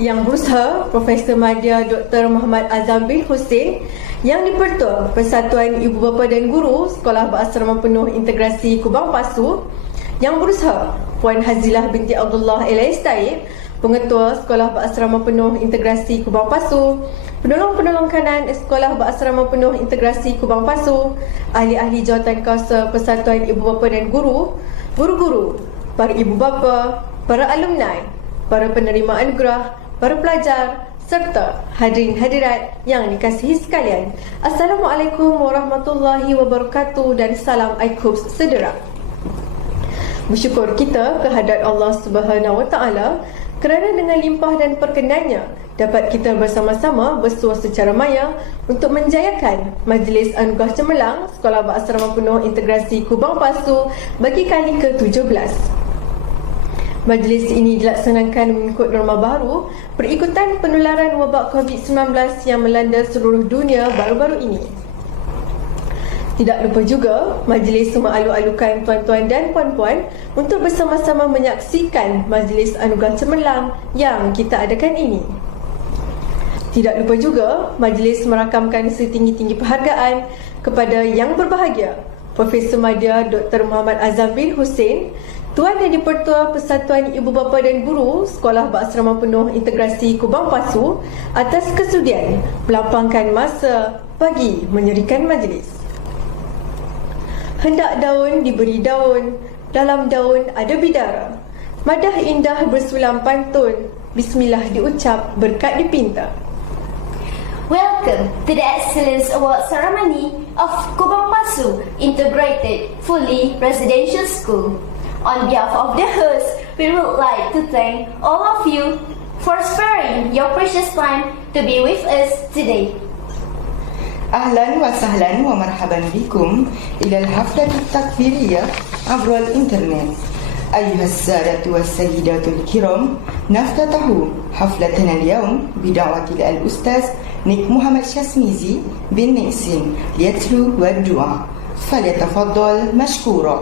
Yang berusaha Profesor Madya Dr. Muhammad Azam bin Hussein, yang di-Pertua Persatuan Ibu Bapa dan Guru Sekolah Berasrama Penuh Integrasi Kubang Pasu, yang berusaha Puan Hazilah binti Abdullah Elias Taib, Pengetua Sekolah Berasrama Penuh Integrasi Kubang Pasu, penolong-penolong kanan Sekolah Berasrama Penuh Integrasi Kubang Pasu, ahli-ahli jawatan kuasa Persatuan Ibu Bapa dan Guru, guru-guru, para ibu bapa, para alumni, para penerima anugerah, para pelajar, serta hadirin hadirat yang dikasihi sekalian. Assalamualaikum warahmatullahi wabarakatuh dan salam Aikubs sedera. Bersyukur kita kehadrat Allah Subhanahu Wa Taala kerana dengan limpah dan perkenannya dapat kita bersama-sama bersua secara maya untuk menjayakan Majlis Anugerah Cemerlang Sekolah Berasrama Penuh Integrasi Kubang Pasu bagi kali ke-17. Majlis ini dilaksanakan mengikut norma baru berikutan penularan wabak COVID-19 yang melanda seluruh dunia baru-baru ini. Tidak lupa juga majlis mengalu-alukan tuan-tuan dan puan-puan untuk bersama-sama menyaksikan Majlis Anugerah Cemerlang yang kita adakan ini. Tidak lupa juga majlis merakamkan setinggi-tinggi penghargaan kepada yang berbahagia Profesor Madya Dr. Muhammad Azam bin Hussein, Tuan yang di-Pertua Persatuan Ibu Bapa dan Guru Sekolah Berasrama Penuh Integrasi Kubang Pasu atas kesudian melapangkan masa bagi menyerikan majlis. Hendak daun diberi daun, dalam daun ada bidara. Madah indah bersulam pantun, bismillah diucap, berkat dipinta. Welcome to the Excellence Award Ceremony of Kubang Pasu Integrated Fully Residential School. On behalf of the host, we would like to thank all of you for sparing your precious time to be with us today. أهلا وسهلا ومرحبا بكم إلى الحفلة التكبيرية عبر الإنترنت. أيها السادة والسيدات الكرام، نفتتح حفلتنا اليوم بدعوة الأستاذ نيك محمد شاسميزي بن نيكسين ليتلو والدعاء، فليتفضل مشكورا.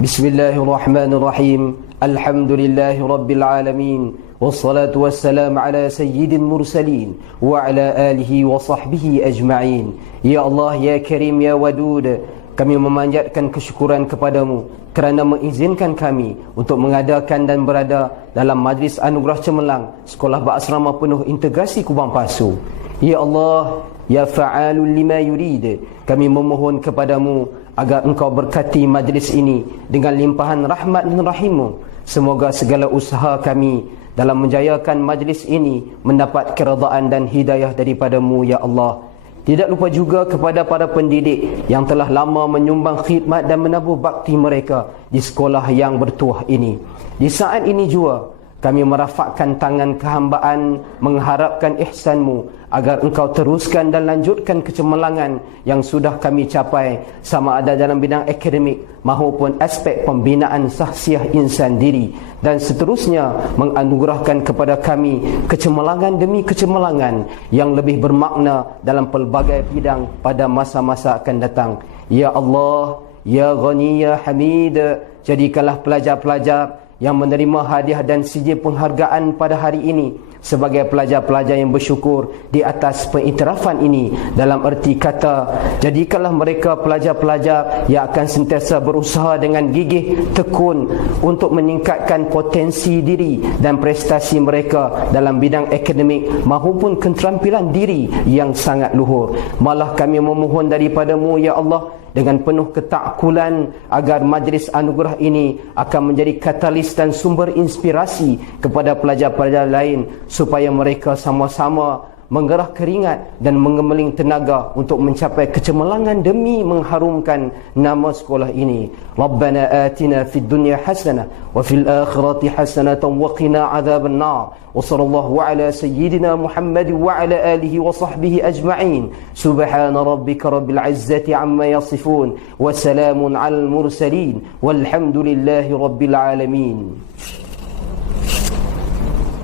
بسم الله الرحمن الرحيم. الحمد لله رب العالمين، والصلاة والسلام على سيد المرسلين وعلى آله وصحبه أجمعين. Ya Allah, Ya Karim, Ya Wadud, kami memanjatkan kesyukuran kepadamu kerana mengizinkan kami untuk mengadakan dan berada dalam Majlis Anugerah Cemerlang Sekolah Berasrama Penuh Integrasi Kubang Pasu. Ya Allah, Ya Fa'alul Lima Yurid, kami memohon kepadamu agar engkau berkati majlis ini dengan limpahan rahmat dan rahimmu. Semoga segala usaha kami dalam menjayakan majlis ini mendapat keredaan dan hidayah daripadamu, Ya Allah. Tidak lupa juga kepada para pendidik yang telah lama menyumbang khidmat dan menabur bakti mereka di sekolah yang bertuah ini. Di saat ini juga kami merafakkan tangan kehambaan mengharapkan ihsanmu agar engkau teruskan dan lanjutkan kecemerlangan yang sudah kami capai, sama ada dalam bidang akademik maupun aspek pembinaan sahsiah insan diri, dan seterusnya menganugerahkan kepada kami kecemerlangan demi kecemerlangan yang lebih bermakna dalam pelbagai bidang pada masa-masa akan datang. Ya Allah, Ya Ghani, Ya Hamid, jadikanlah pelajar-pelajar yang menerima hadiah dan sijil penghargaan pada hari ini sebagai pelajar-pelajar yang bersyukur di atas pengiktirafan ini. Dalam erti kata, jadikanlah mereka pelajar-pelajar yang akan sentiasa berusaha dengan gigih tekun untuk meningkatkan potensi diri dan prestasi mereka dalam bidang akademik maupun keterampilan diri yang sangat luhur. Malah kami memohon daripadamu, Ya Allah, dengan penuh ketakkulan agar majlis anugerah ini akan menjadi katalis dan sumber inspirasi kepada pelajar-pelajar lain supaya mereka sama-sama menggerah keringat dan mengemeling tenaga untuk mencapai kecemerlangan demi mengharumkan nama sekolah ini. Rabbana atina fid dunya hasanah wa fil akhirati hasanah wa qina adzaban nar. Wa sallallahu ala sayyidina Muhammad wa ala alihi wa sahbihi ajma'in. Subhana rabbika rabbil izzati amma yasifun wa salamun alal mursalin walhamdulillahi rabbil alamin.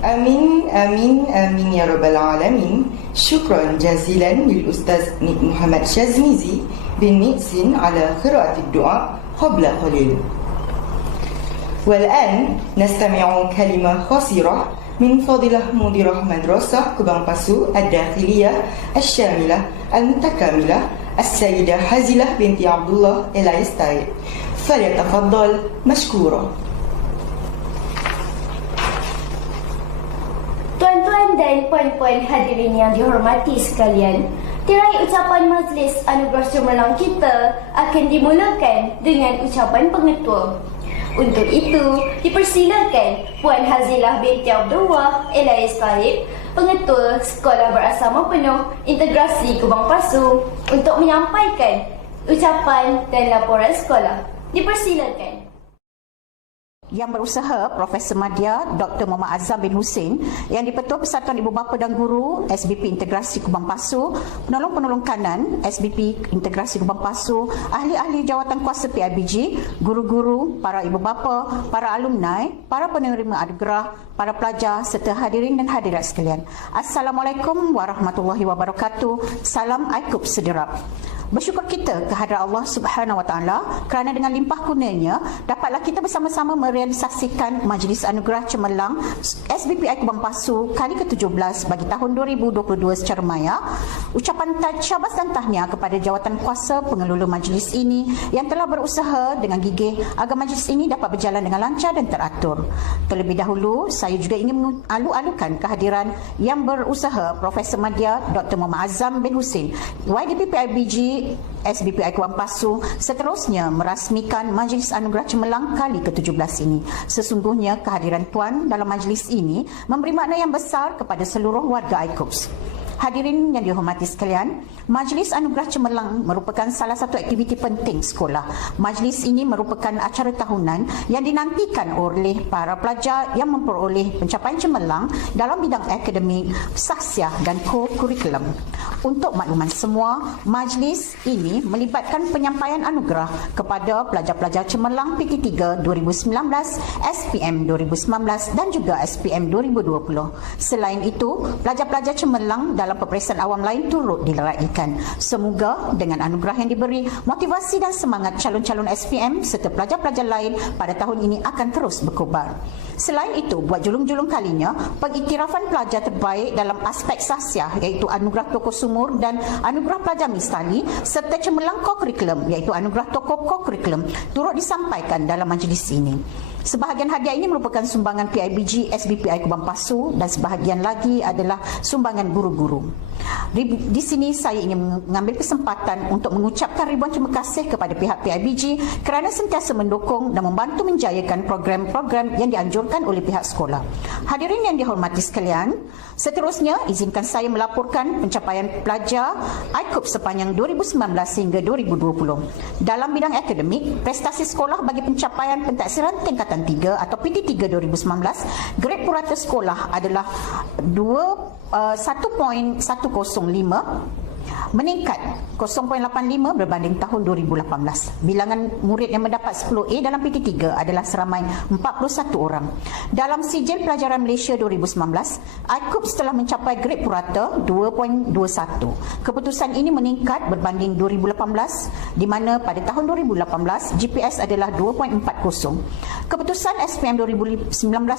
آمين آمين آمين يا رب العالمين. شكرا جزيلا للأستاذ نيك محمد شازميزي بن نيكسين على قراءة الدعاء قبل قليل. والآن نستمع كلمة قصيرة من فضيلة مديرة مدرسة كبان باسو الداخلية الشاملة المتكاملة السيدة حزلة بنت عبد الله العيستاي، فليتفضل مشكورا. Tuan-tuan dan puan-puan hadirin yang dihormati sekalian, tirai ucapan majlis anugerah cemerlang kita akan dimulakan dengan ucapan pengetua. Untuk itu, dipersilakan Puan Hazilah binti Abdullah Elais Taib, Pengetua Sekolah Berasrama Penuh Integrasi Kubang Pasu, untuk menyampaikan ucapan dan laporan sekolah. Dipersilakan. Yang berusaha Profesor Madya Dr. Muhammad Azam bin Hussein, yang di-Pertua Persatuan Ibu Bapa dan Guru SBP Integrasi Kubang Pasu, penolong-penolong kanan SBP Integrasi Kubang Pasu, ahli-ahli jawatan kuasa PIBG, guru-guru, para ibu bapa, para alumni, para penerima anugerah, para pelajar serta hadirin dan hadirat sekalian. Assalamualaikum warahmatullahi wabarakatuh. Salam Aikub Sederap. Bersyukur kita kehadrat Allah Subhanahu Wa Taala kerana dengan limpah kurnianya dapatlah kita bersama-sama merealisasikan Majlis Anugerah Cemerlang SBPI Kubang Pasu kali ke-17 bagi tahun 2022 secara maya. Ucapan syabas dan tahniah kepada jawatan kuasa pengelola majlis ini yang telah berusaha dengan gigih agar majlis ini dapat berjalan dengan lancar dan teratur. Terlebih dahulu, saya juga ingin mengalu-alukan kehadiran yang berusaha Profesor Madya Dr. Muhammad Azam bin Hussein, YDP PIBG SBPI Kubang Pasu, seterusnya merasmikan Majlis Anugerah Cemerlang kali ke-17 ini. Sesungguhnya kehadiran Tuan dalam majlis ini memberi makna yang besar kepada seluruh warga Aikubs. Hadirin yang dihormati sekalian, Majlis Anugerah Cemerlang merupakan salah satu aktiviti penting sekolah. Majlis ini merupakan acara tahunan yang dinantikan oleh para pelajar yang memperoleh pencapaian cemerlang dalam bidang akademik, sahsiah dan co-kurikulum. Untuk makluman semua, majlis ini melibatkan penyampaian anugerah kepada pelajar-pelajar cemerlang PT3 2019, SPM 2019 dan juga SPM 2020. Selain itu, pelajar-pelajar cemerlang dalam peperiksaan awam lain turut dileraikan. Semoga dengan anugerah yang diberi, motivasi dan semangat calon-calon SPM serta pelajar-pelajar lain pada tahun ini akan terus berkobar. Selain itu, buat julung-julung kalinya, pengiktirafan pelajar terbaik dalam aspek sahsiah iaitu anugerah tokoh sumur dan anugerah pelajar misali serta cemerlang co-kurikulum iaitu anugerah tokoh co-kurikulum turut disampaikan dalam majlis ini. Sebahagian hadiah ini merupakan sumbangan PIBG SBPI Kubang Pasu dan sebahagian lagi adalah sumbangan guru-guru. Di sini saya ingin mengambil kesempatan untuk mengucapkan ribuan terima kasih kepada pihak PIBG kerana sentiasa mendukung dan membantu menjayakan program-program yang dianjurkan oleh pihak sekolah. Hadirin yang dihormati sekalian, seterusnya izinkan saya melaporkan pencapaian pelajar Aikub sepanjang 2019 hingga 2020. Dalam bidang akademik, prestasi sekolah bagi pencapaian pentaksiran tingkatan 3 atau PT3 2019, grade purata sekolah adalah 1.105, meningkat 0.85 berbanding tahun 2018. Bilangan murid yang mendapat 10A dalam PT3 adalah seramai 41 orang. Dalam Sijil Pelajaran Malaysia 2019, Aikubs telah mencapai grade purata 2.21. Keputusan ini meningkat berbanding 2018 di mana pada tahun 2018 GPS adalah 2.40. Keputusan SPM 2019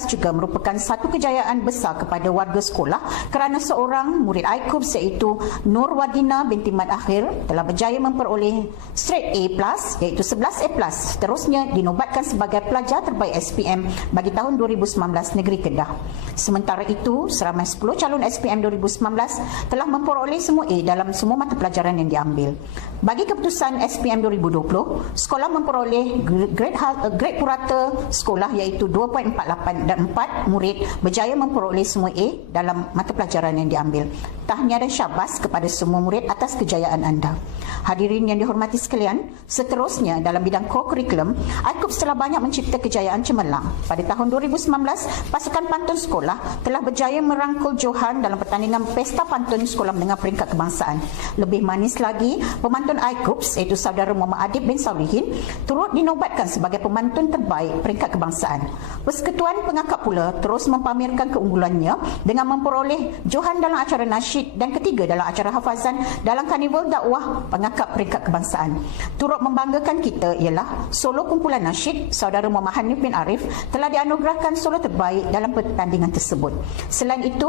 juga merupakan satu kejayaan besar kepada warga sekolah kerana seorang murid Aikubs iaitu Nur Wadina binti Mat Akhir telah berjaya memperoleh straight A+, iaitu 11A+. Seterusnya dinobatkan sebagai pelajar terbaik SPM bagi tahun 2019 Negeri Kedah. Sementara itu, seramai 10 calon SPM 2019 telah memperoleh semua A dalam semua mata pelajaran yang diambil. Bagi keputusan SPM 2020, sekolah memperoleh grade purata sekolah iaitu 2.48 dan 4 murid berjaya memperoleh semua A dalam mata pelajaran yang diambil. Tahniah dan syabas kepada semua murid atas kejayaan anda. Hadirin yang dihormati sekalian, seterusnya dalam bidang co-kurikulum, Aikubs telah banyak mencipta kejayaan cemerlang. Pada tahun 2019, pasukan pantun sekolah telah berjaya merangkul Johan dalam pertandingan Pesta Pantun Sekolah Menengah Peringkat Kebangsaan. Lebih manis lagi, pemantun Aikubs iaitu saudara Muhammad Adib bin Saulihin turut dinobatkan sebagai pemantun terbaik peringkat kebangsaan. Persekutuan pengakap pula terus mempamerkan keunggulannya dengan memperoleh johan dalam acara nasyid dan ketiga dalam acara hafazan dalam karnival dakwah pengakap peringkat kebangsaan. Turut membanggakan kita ialah solo kumpulan nasyid saudara Muhammad Hanif bin Arif telah dianugerahkan solo terbaik dalam pertandingan tersebut. Selain itu,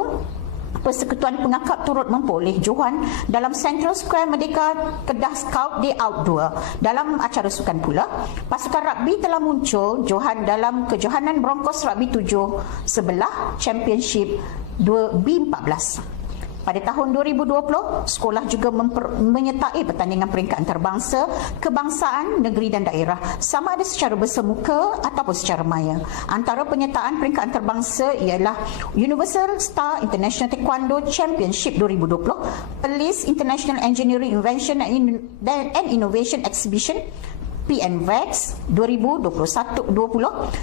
Persekutuan Pengakap turut memperoleh johan dalam Central Square Merdeka Kedah Scout Day Outdoor. Dalam acara sukan pula, pasukan rugby telah muncul johan dalam kejohanan Broncos Rugby 7 sebelah Championship B14. Pada tahun 2020, sekolah juga menyertai pertandingan peringkat antarabangsa, kebangsaan, negeri dan daerah sama ada secara bersemuka ataupun secara maya. Antara penyertaan peringkat antarabangsa ialah Universal Star International Taekwondo Championship 2020, Police International Engineering Invention and Innovation Exhibition PNVEX 2021-20,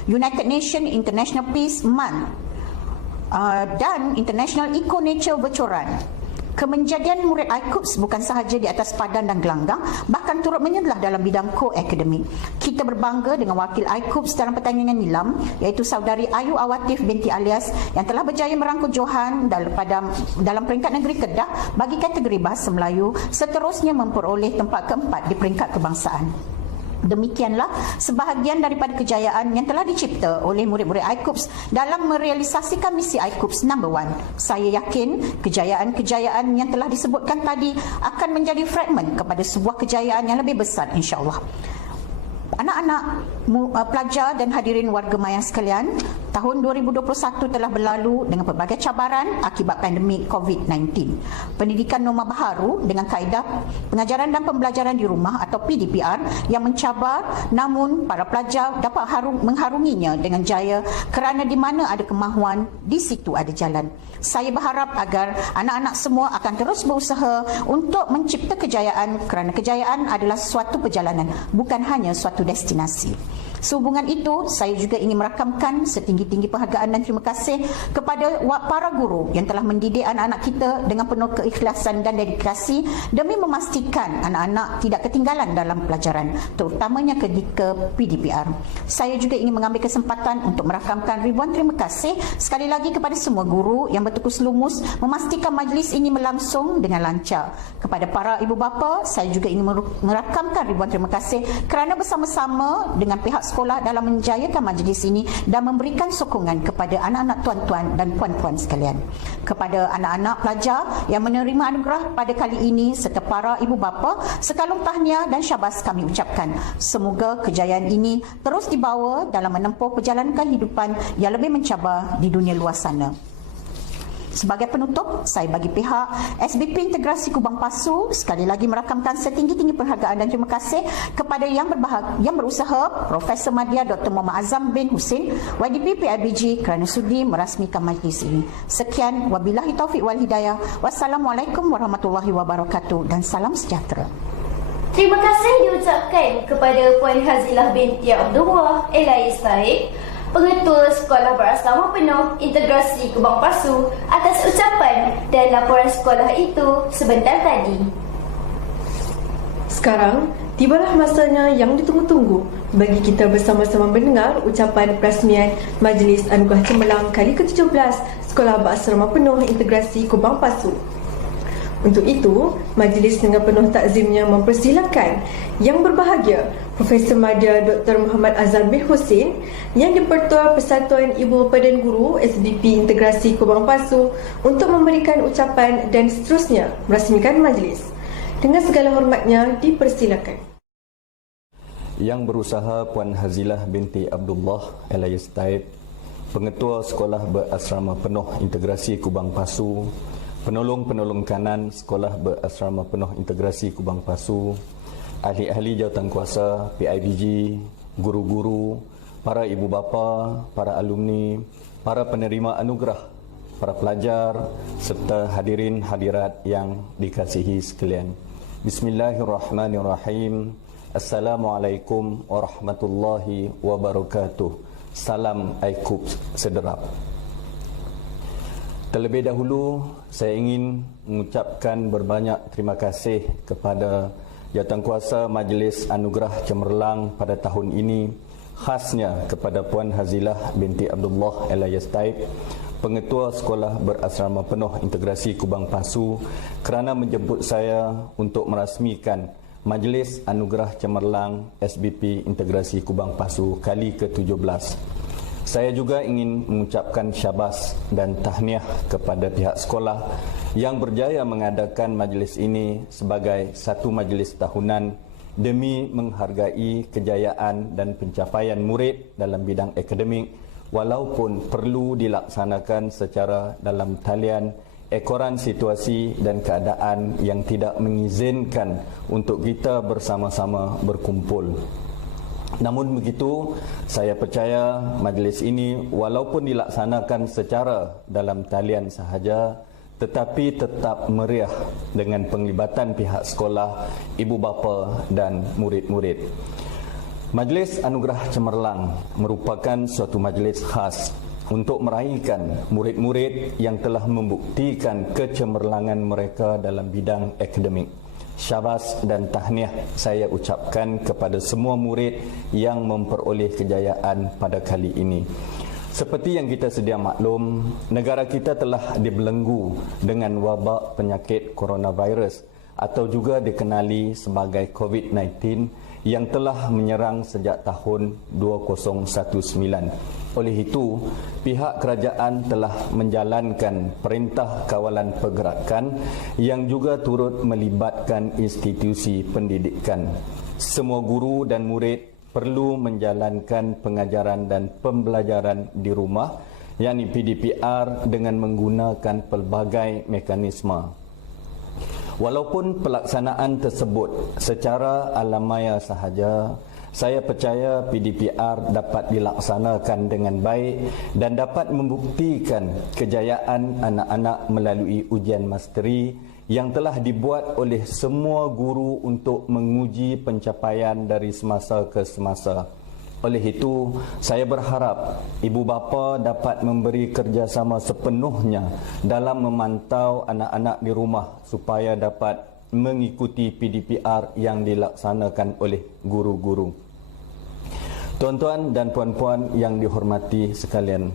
United Nations International Peace Month dan International Eco Nature Virtual Run. Kemenjadian murid ICUPS bukan sahaja di atas padan dan gelanggang, bahkan turut menyebelah dalam bidang co-akademik. Kita berbangga dengan wakil ICUPS dalam pertandingan nilam, iaitu saudari Ayu Awatif binti Alias yang telah berjaya merangkul johan dalam peringkat negeri Kedah bagi kategori bahasa Melayu, seterusnya memperoleh tempat keempat di peringkat kebangsaan. Demikianlah sebahagian daripada kejayaan yang telah dicipta oleh murid-murid ICUPS dalam merealisasikan misi ICUPS No. 1. Saya yakin kejayaan-kejayaan yang telah disebutkan tadi akan menjadi fragmen kepada sebuah kejayaan yang lebih besar, insya-Allah. Anak-anak, pelajar dan hadirin warga mayang sekalian, tahun 2021 telah berlalu dengan pelbagai cabaran akibat pandemik COVID-19. Pendidikan norma baharu dengan kaedah pengajaran dan pembelajaran di rumah atau PDPR yang mencabar, namun para pelajar dapat mengharunginya dengan jaya kerana di mana ada kemahuan, di situ ada jalan. Saya berharap agar anak-anak semua akan terus berusaha untuk mencipta kejayaan kerana kejayaan adalah suatu perjalanan, bukan hanya suatu destinasi. Sehubungan itu, saya juga ingin merakamkan setinggi-tinggi penghargaan dan terima kasih kepada para guru yang telah mendidik anak-anak kita dengan penuh keikhlasan dan dedikasi demi memastikan anak-anak tidak ketinggalan dalam pelajaran, terutamanya ketika PDPR. Saya juga ingin mengambil kesempatan untuk merakamkan ribuan terima kasih sekali lagi kepada semua guru yang bertukus lumus memastikan majlis ini berlangsung dengan lancar. Kepada para ibu bapa, saya juga ingin merakamkan ribuan terima kasih kerana bersama-sama dengan pihak sekolah dalam menjayakan majlis ini dan memberikan sokongan kepada anak-anak tuan-tuan dan puan-puan sekalian. Kepada anak-anak pelajar yang menerima anugerah pada kali ini serta para ibu bapa, sekalung tahniah dan syabas kami ucapkan. Semoga kejayaan ini terus dibawa dalam menempuh perjalanan kehidupan yang lebih mencabar di dunia luar sana. Sebagai penutup, saya bagi pihak SBP Integrasi Kubang Pasu sekali lagi merakamkan setinggi-tinggi penghargaan dan terima kasih kepada yang berusaha Profesor Madya Dr. Muhammad Azam bin Hussein YDP PIBG kerana sudi merasmikan majlis ini. Sekian, wabillahi taufiq wal hidayah. Wassalamualaikum warahmatullahi wabarakatuh dan salam sejahtera. Terima kasih diucapkan kepada Puan Hazilah binti Abdullah Elais Taib, Pengetua Sekolah Berasrama Penuh Integrasi Kubang Pasu, atas ucapan dan laporan sekolah itu sebentar tadi. Sekarang, tibalah masanya yang ditunggu-tunggu bagi kita bersama-sama mendengar ucapan perasmian Majlis Anugerah Cemerlang kali ke-17 Sekolah Berasrama Penuh Integrasi Kubang Pasu. Untuk itu, majlis dengan penuh takzimnya mempersilakan yang berbahagia Profesor Madya Dr. Muhammad Azam bin Hussein yang di-Pertua Persatuan Ibu Bapa dan Guru SBP Integrasi Kubang Pasu untuk memberikan ucapan dan seterusnya merasmikan majlis. Dengan segala hormatnya, dipersilakan. Yang berusaha Puan Hazilah binti Abdullah Elais Taib, Pengetua Sekolah Berasrama Penuh Integrasi Kubang Pasu, Penolong-penolong kanan Sekolah Berasrama Penuh Integrasi Kubang Pasu, ahli-ahli jawatankuasa PIBG, guru-guru, para ibu bapa, para alumni, para penerima anugerah, para pelajar serta hadirin hadirat yang dikasihi sekalian. Bismillahirrahmanirrahim. Assalamualaikum warahmatullahi wabarakatuh. Salam ICUPS sederap. Terlebih dahulu, saya ingin mengucapkan berbanyak terima kasih kepada Jawatankuasa Majlis Anugerah Cemerlang pada tahun ini khasnya kepada Puan Hazilah binti Abdullah alias Taib, Pengetua Sekolah Berasrama Penuh Integrasi Kubang Pasu, kerana menjemput saya untuk merasmikan Majlis Anugerah Cemerlang SBP Integrasi Kubang Pasu kali ke-17. Saya juga ingin mengucapkan syabas dan tahniah kepada pihak sekolah yang berjaya mengadakan majlis ini sebagai satu majlis tahunan demi menghargai kejayaan dan pencapaian murid dalam bidang akademik, walaupun perlu dilaksanakan secara dalam talian ekoran situasi dan keadaan yang tidak mengizinkan untuk kita bersama-sama berkumpul. Namun begitu, saya percaya majlis ini walaupun dilaksanakan secara dalam talian sahaja, tetapi tetap meriah dengan penglibatan pihak sekolah, ibu bapa dan murid-murid. Majlis Anugerah Cemerlang merupakan suatu majlis khas untuk meraihkan murid-murid yang telah membuktikan kecemerlangan mereka dalam bidang akademik. Syabas dan tahniah saya ucapkan kepada semua murid yang memperoleh kejayaan pada kali ini. Seperti yang kita sedia maklum, negara kita telah dibelenggu dengan wabak penyakit coronavirus atau juga dikenali sebagai COVID-19 yang telah menyerang sejak tahun 2019. Oleh itu, pihak kerajaan telah menjalankan perintah kawalan pergerakan yang juga turut melibatkan institusi pendidikan. Semua guru dan murid perlu menjalankan pengajaran dan pembelajaran di rumah, yakni PDPR, dengan menggunakan pelbagai mekanisme. Walaupun pelaksanaan tersebut secara alamaya sahaja, saya percaya PDPR dapat dilaksanakan dengan baik dan dapat membuktikan kejayaan anak-anak melalui ujian masteri yang telah dibuat oleh semua guru untuk menguji pencapaian dari semasa ke semasa. Oleh itu, saya berharap ibu bapa dapat memberi kerjasama sepenuhnya dalam memantau anak-anak di rumah supaya dapat mengikuti PDPR yang dilaksanakan oleh guru-guru. Tuan-tuan dan puan-puan yang dihormati sekalian,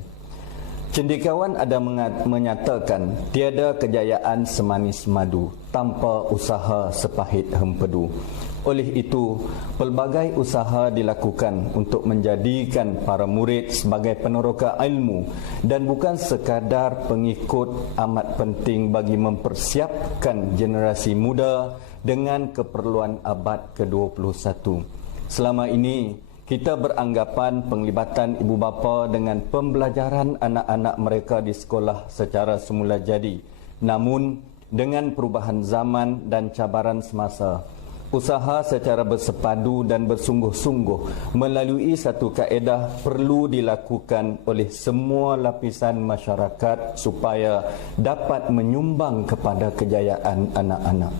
cendekiawan ada menyatakan tiada kejayaan semanis madu tanpa usaha sepahit hempedu. Oleh itu, pelbagai usaha dilakukan untuk menjadikan para murid sebagai peneroka ilmu dan bukan sekadar pengikut amat penting bagi mempersiapkan generasi muda dengan keperluan abad ke-21. Selama ini, kita beranggapan penglibatan ibu bapa dengan pembelajaran anak-anak mereka di sekolah secara semula jadi. Namun, dengan perubahan zaman dan cabaran semasa, usaha secara bersepadu dan bersungguh-sungguh melalui satu kaedah perlu dilakukan oleh semua lapisan masyarakat supaya dapat menyumbang kepada kejayaan anak-anak.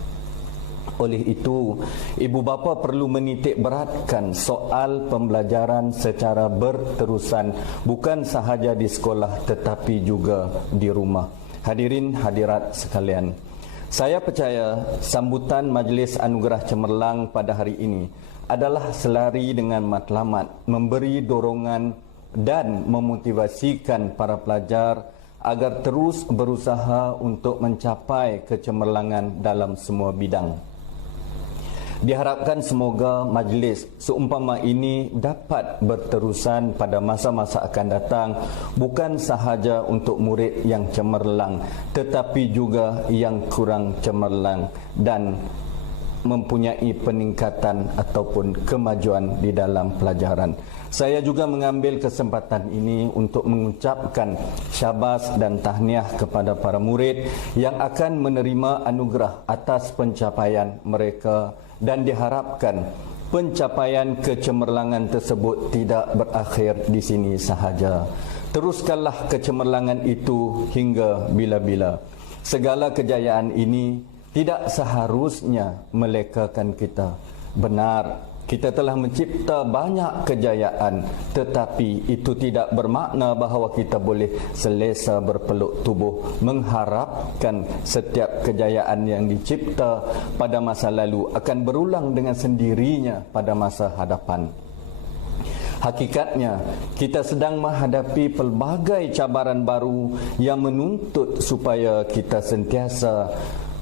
Oleh itu, ibu bapa perlu menitik beratkan soal pembelajaran secara berterusan, bukan sahaja di sekolah tetapi juga di rumah. Hadirin hadirat sekalian, saya percaya sambutan Majlis Anugerah Cemerlang pada hari ini adalah selari dengan matlamat memberi dorongan dan memotivasikan para pelajar agar terus berusaha untuk mencapai kecemerlangan dalam semua bidang. Diharapkan semoga majlis seumpama ini dapat berterusan pada masa-masa akan datang, bukan sahaja untuk murid yang cemerlang tetapi juga yang kurang cemerlang dan mempunyai peningkatan ataupun kemajuan di dalam pelajaran. Saya juga mengambil kesempatan ini untuk mengucapkan syabas dan tahniah kepada para murid yang akan menerima anugerah atas pencapaian mereka, dan diharapkan pencapaian kecemerlangan tersebut tidak berakhir di sini sahaja. Teruskanlah kecemerlangan itu hingga bila-bila. Segala kejayaan ini tidak seharusnya melekakan kita. Benar, kita telah mencipta banyak kejayaan, tetapi itu tidak bermakna bahawa kita boleh selesa berpeluk tubuh mengharapkan setiap kejayaan yang dicipta pada masa lalu akan berulang dengan sendirinya pada masa hadapan. Hakikatnya, kita sedang menghadapi pelbagai cabaran baru yang menuntut supaya kita sentiasa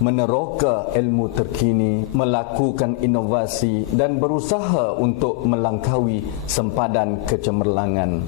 meneroka ilmu terkini, melakukan inovasi dan berusaha untuk melangkaui sempadan kecemerlangan.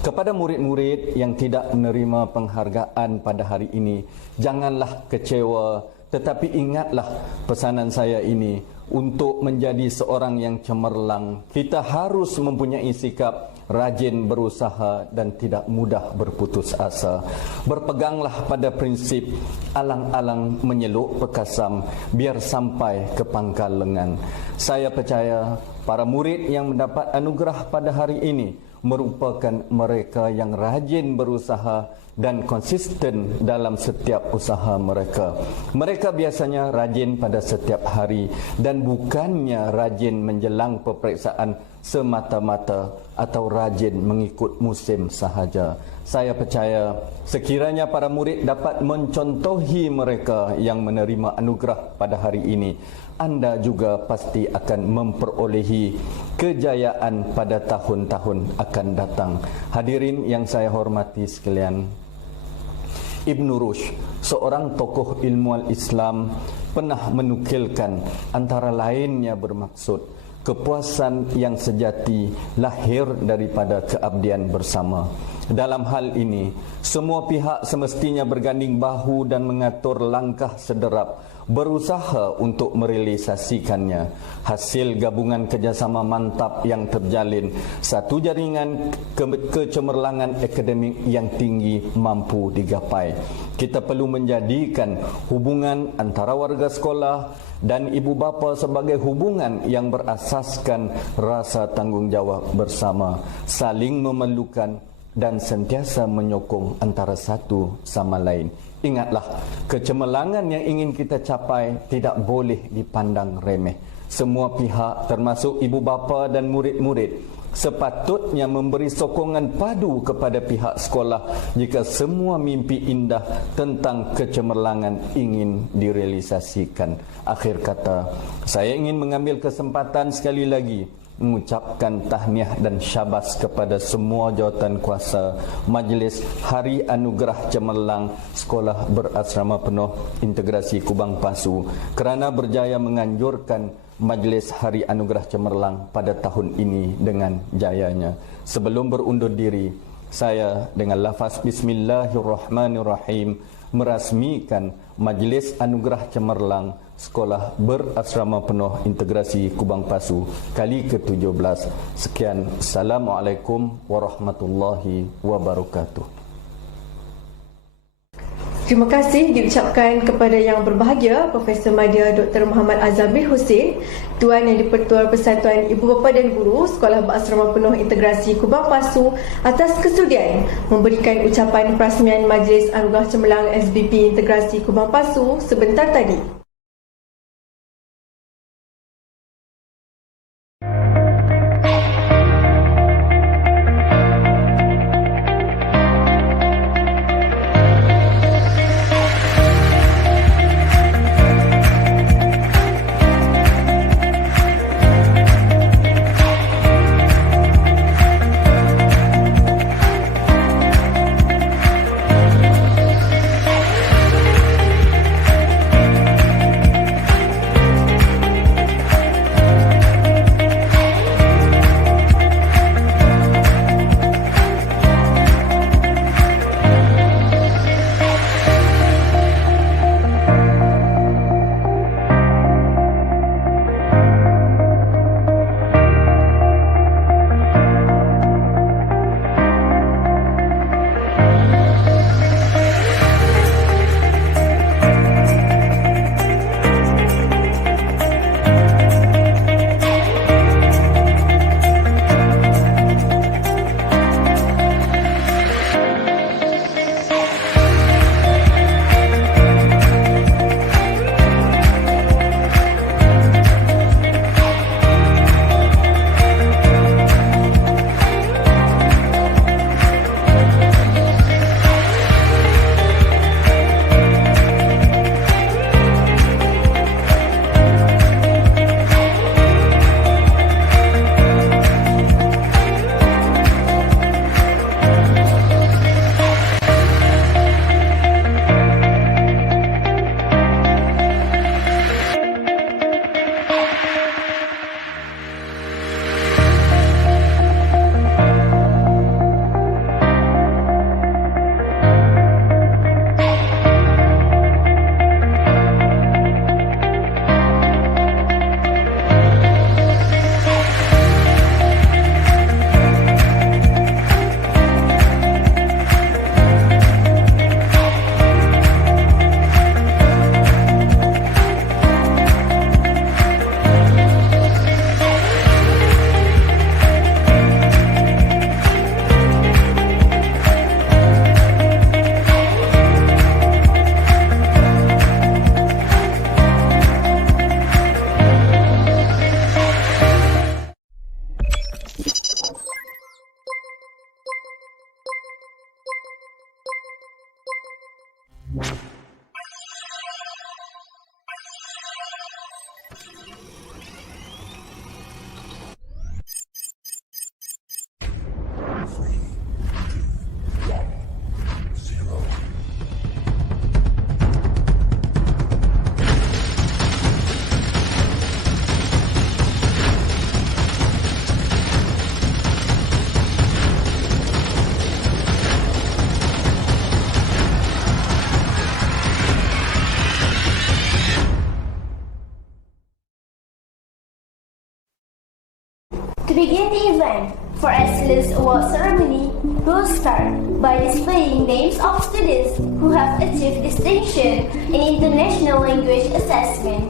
Kepada murid-murid yang tidak menerima penghargaan pada hari ini, janganlah kecewa, tetapi ingatlah pesanan saya ini. Untuk menjadi seorang yang cemerlang, kita harus mempunyai sikap rajin berusaha dan tidak mudah berputus asa. Berpeganglah pada prinsip alang-alang menyeluk pekasam biar sampai ke pangkal lengan. Saya percaya para murid yang mendapat anugerah pada hari ini merupakan mereka yang rajin berusaha dan konsisten dalam setiap usaha mereka. Mereka biasanya rajin pada setiap hari dan bukannya rajin menjelang peperiksaan semata-mata atau rajin mengikut musim sahaja. Saya percaya sekiranya para murid dapat mencontohi mereka yang menerima anugerah pada hari ini, anda juga pasti akan memperolehi kejayaan pada tahun-tahun akan datang. Hadirin yang saya hormati sekalian, Ibn Rushd, seorang tokoh ilmuwan Islam, pernah menukilkan antara lainnya bermaksud kepuasan yang sejati lahir daripada keabdian bersama. Dalam hal ini, semua pihak semestinya berganding bahu dan mengatur langkah sederap, berusaha untuk merealisasikannya. Hasil gabungan kerjasama mantap yang terjalin, satu jaringan kecemerlangan akademik yang tinggi mampu digapai. Kita perlu menjadikan hubungan antara warga sekolah dan ibu bapa sebagai hubungan yang berasaskan rasa tanggungjawab bersama, saling memerlukan dan sentiasa menyokong antara satu sama lain. Ingatlah, kecemerlangan yang ingin kita capai tidak boleh dipandang remeh. Semua pihak termasuk ibu bapa dan murid-murid sepatutnya memberi sokongan padu kepada pihak sekolah jika semua mimpi indah tentang kecemerlangan ingin direalisasikan. Akhir kata, saya ingin mengambil kesempatan sekali lagi mengucapkan tahniah dan syabas kepada semua jawatan kuasa Majlis Hari Anugerah Cemerlang Sekolah Berasrama Penuh Integrasi Kubang Pasu kerana berjaya menganjurkan Majlis Hari Anugerah Cemerlang pada tahun ini dengan jayanya. Sebelum berundur diri, saya dengan lafaz Bismillahirrahmanirrahim merasmikan Majlis Anugerah Cemerlang Sekolah Berasrama Penuh Integrasi Kubang Pasu kali ke-17. Sekian. Assalamualaikum warahmatullahi wabarakatuh. Terima kasih diucapkan kepada yang berbahagia Profesor Madya Dr. Muhammad Azam bin Hussein, Tuan Yang di-Pertua Persatuan Ibu Bapa dan Guru Sekolah Berasrama Penuh Integrasi Kubang Pasu atas kesudian memberikan ucapan perasmian Majlis Anugerah Cemerlang SBP Integrasi Kubang Pasu sebentar tadi. To begin the event, for Excellence Award ceremony, we'll start by displaying names of students who have achieved distinction in international language assessment.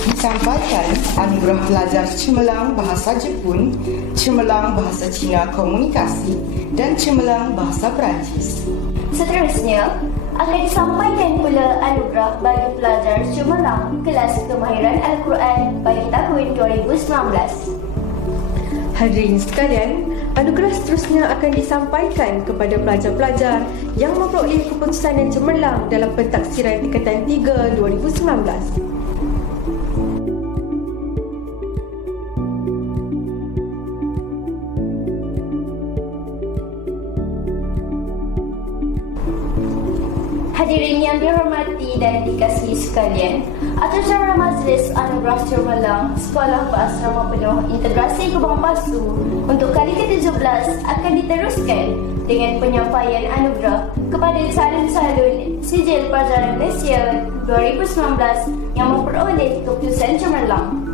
Disampaikan anugerah pelajar cemerlang bahasa Jepun, cemerlang bahasa Cina komunikasi dan cemerlang bahasa Perancis. Seterusnya, akan disampaikan pula anugerah bagi pelajar cemerlang kelas kemahiran Al-Quran bagi tahun 2019. Hadirin sekalian, anugerah seterusnya akan disampaikan kepada pelajar-pelajar yang memperoleh keputusan yang cemerlang dalam pentaksiran tingkatan 3 2019. Hadirin yang dihormati dan dikasihi sekalian, atas nama Majlis Anugerah Cemerlang Sekolah Berasrama Penuh Integrasi Kubang Pasu untuk kali ke-17 akan diteruskan dengan penyampaian anugerah kepada calon-calon Sijil Pelajaran Malaysia 2019 yang memperoleh keputusan cemerlang.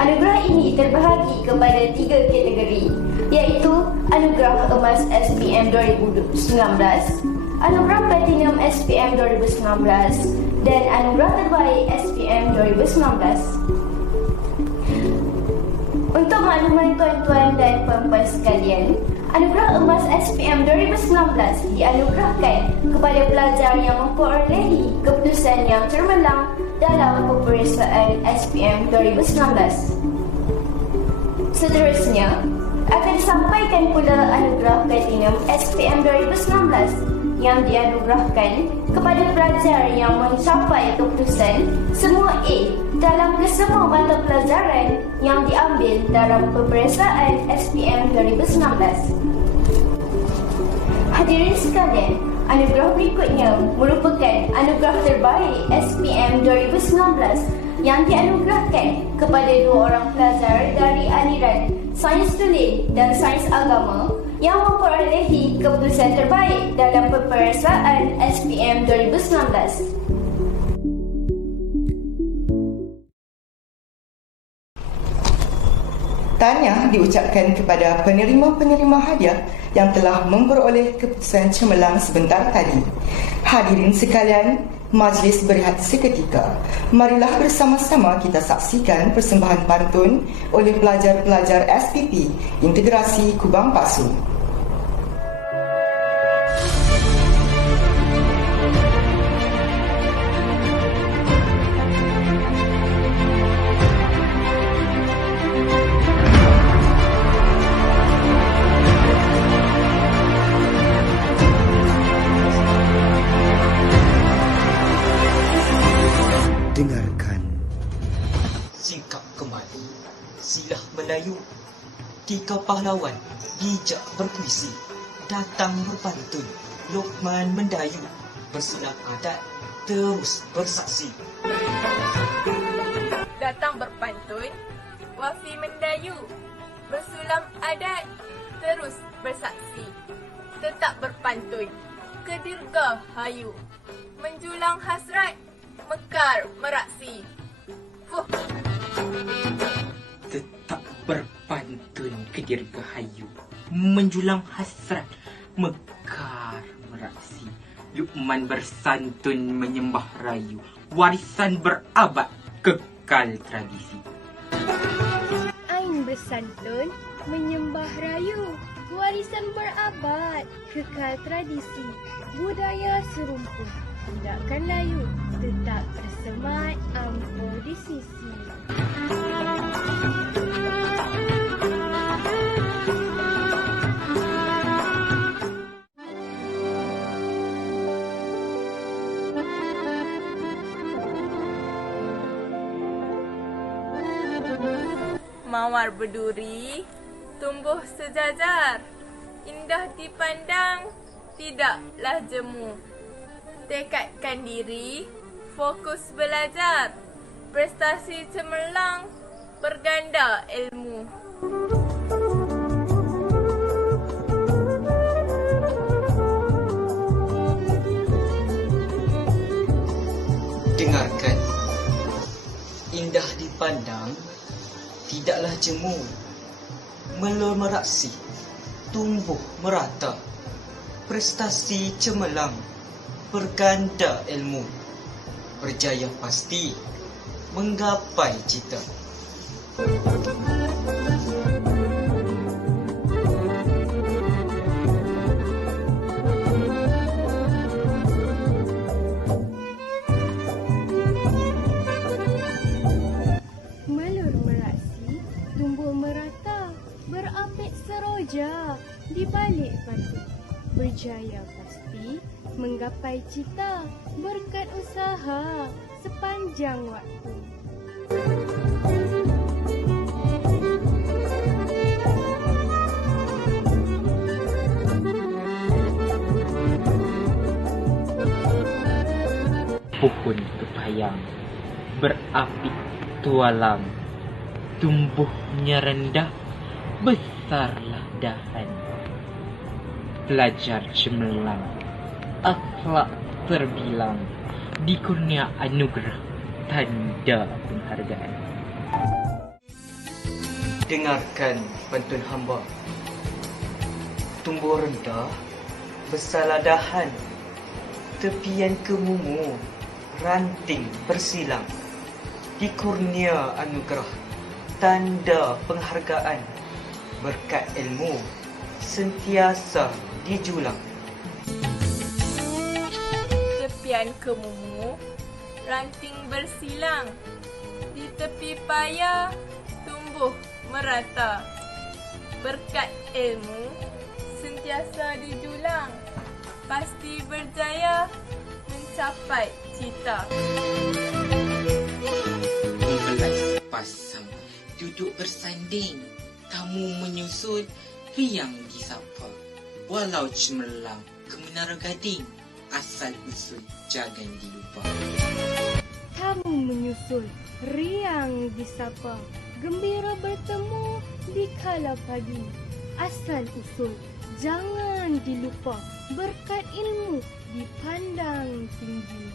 Anugerah ini terbahagi kepada 3 kategori, iaitu Anugerah Emas SPM 2019, Anugerah Platinum SPM 2019 dan Anugerah Terbaik SPM 2019. Untuk makluman tuan-tuan dan puan-puan sekalian, Anugerah Emas SPM 2019 dianugerahkan kepada pelajar yang memperolehi keputusan yang cemerlang dalam peperiksaan SPM 2019. Seterusnya, akan disampaikan pula Anugerah Platinum SPM 2019 yang dianugerahkan kepada pelajar yang mencapai keputusan semua A dalam kesemua mata pelajaran yang diambil dalam peperiksaan SPM 2019. Hadirin sekalian, anugerah berikutnya merupakan Anugerah Terbaik SPM 2019 yang dianugerahkan kepada 2 orang pelajar dari aliran Sains Tulis dan Sains Agama yang memperolehi keputusan terbaik dalam peperiksaan SPM 2019. Tahniah diucapkan kepada penerima-penerima hadiah yang telah memperoleh keputusan cemerlang sebentar tadi. Hadirin sekalian, majlis berehat seketika. Marilah bersama-sama kita saksikan persembahan pantun oleh pelajar-pelajar SPP Integrasi Kubang Pasu. Dengarkan. Singkap kemari, silah Melayu. 3 pahlawan, bijak berpuisi. Datang berpantun, Lokman mendayu. Bersilang adat, terus bersaksi. Datang berpantun, Wafi mendayu. Bersulam adat, terus bersaksi. Tetap berpantun, ke dirgahayu. Menjulang hasrat, mekar meraksi. Tetap berpantun ke dirgahayu, menjulang hasrat, mekar meraksi. Luqman bersantun menyembah rayu, warisan berabad, kekal tradisi. Ain bersantun menyembah rayu, warisan berabad, kekal tradisi. Budaya serumpun, tidakkan layu, tetap bersemat, ampun di sisi. mawar berduri, tumbuh sejajar, indah dipandang, tidaklah jemu. Tekadkan diri, fokus belajar, prestasi cemerlang, berganda ilmu. Dengarkan, indah dipandang, tidaklah jemu, melur meraksi, tumbuh merata, prestasi cemerlang, berganda ilmu, berjaya pasti, menggapai cita. Melur meraksi, tumbuh merata, berapit seroja, di balik batu. Berjaya pasti, menggapai cita, berkat usaha sepanjang waktu. Pohon pepayang berapi tualang, tumbuhnya rendah, besarlah dahan. Pelajar cemerlang, akhlak terbilang, dikurnia anugerah, tanda penghargaan. Dengarkan pantun hamba, tumbuh rendah, besarlah dahan, tepian kemumu, ranting bersilang, dikurnia anugerah, tanda penghargaan, berkat ilmu, sentiasa dijulang. Tepian kemumu, ranting bersilang, di tepi payah, tumbuh merata, berkat ilmu, sentiasa dijulang, pasti berjaya, mencapai cita. Membelas pasang, duduk bersanding, tamu menyusul, riang disapa. Walau cemerlang ke Menara Gading, asal usul jangan dilupa. Tamu menyusul, riang disapa, gembira bertemu di kala pagi. Asal usul jangan dilupa, berkat ilmu dipandang tinggi.